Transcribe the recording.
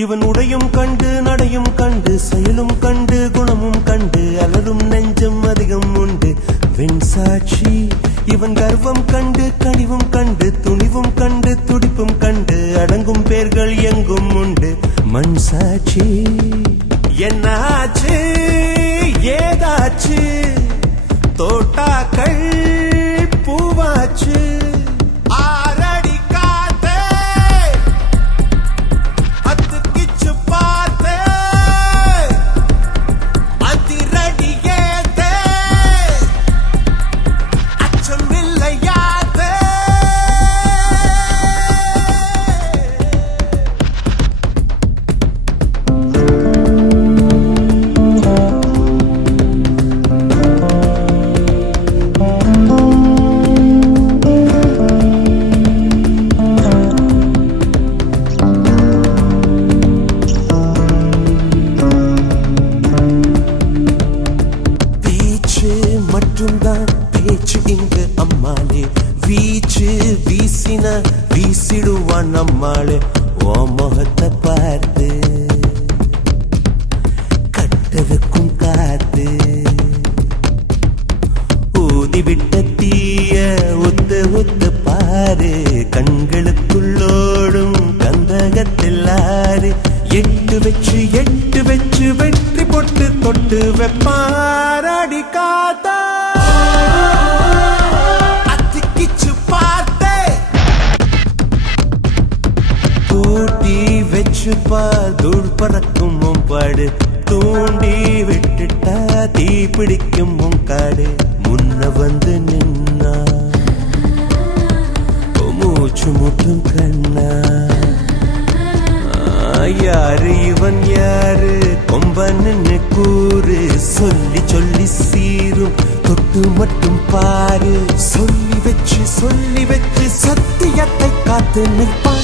இவன் உடையும் கண்டு நடையும் கண்டு செயலும் கண்டு குணமும் கண்டு அலரும் நெஞ்சம் அதிகம் உண்டு வெண் சாட்சி இவன் கர்வம் கண்டு கனிவும் கண்டு துணிவும் கண்டு துடிப்பும் கண்டு அடங்கும் பேர்கள் எங்கும் உண்டு மண் சாட்சி என்னாச்சு ஏதாச்சு தோட்டாக்கள் பூவாச்சு பேச்சு இங்கு அம்மாளே வீச்சு வீசின வீசிடுவான் நம்மாளே ஓ முகத்தை பார்த்து கட்டதுக்கும் காத்து ஊதிவிட்ட தீய ஒத்து ஒத்து பாரு கண்களுக்குள்ளோடும் கந்தகத்தில் ஆறு எட்டு வச்சு வெற்றி பொட்டு தொட்டு வெப்பாரடி காத்தா தூள் பறக்கும் பாடு தூண்டி விட்டுட்டா தீ பிடிக்கும் காடு முன்ன வந்து நின்னா மூச்சு முட்டும் கண்ணா யாரு இவன் யாரு கொம்பன்னு கூறு சொல்லி சொல்லி சீரும் தொட்டு மட்டும் பாரு சொல்லி வச்சு சத்தியத்தை காத்து நிற்பான்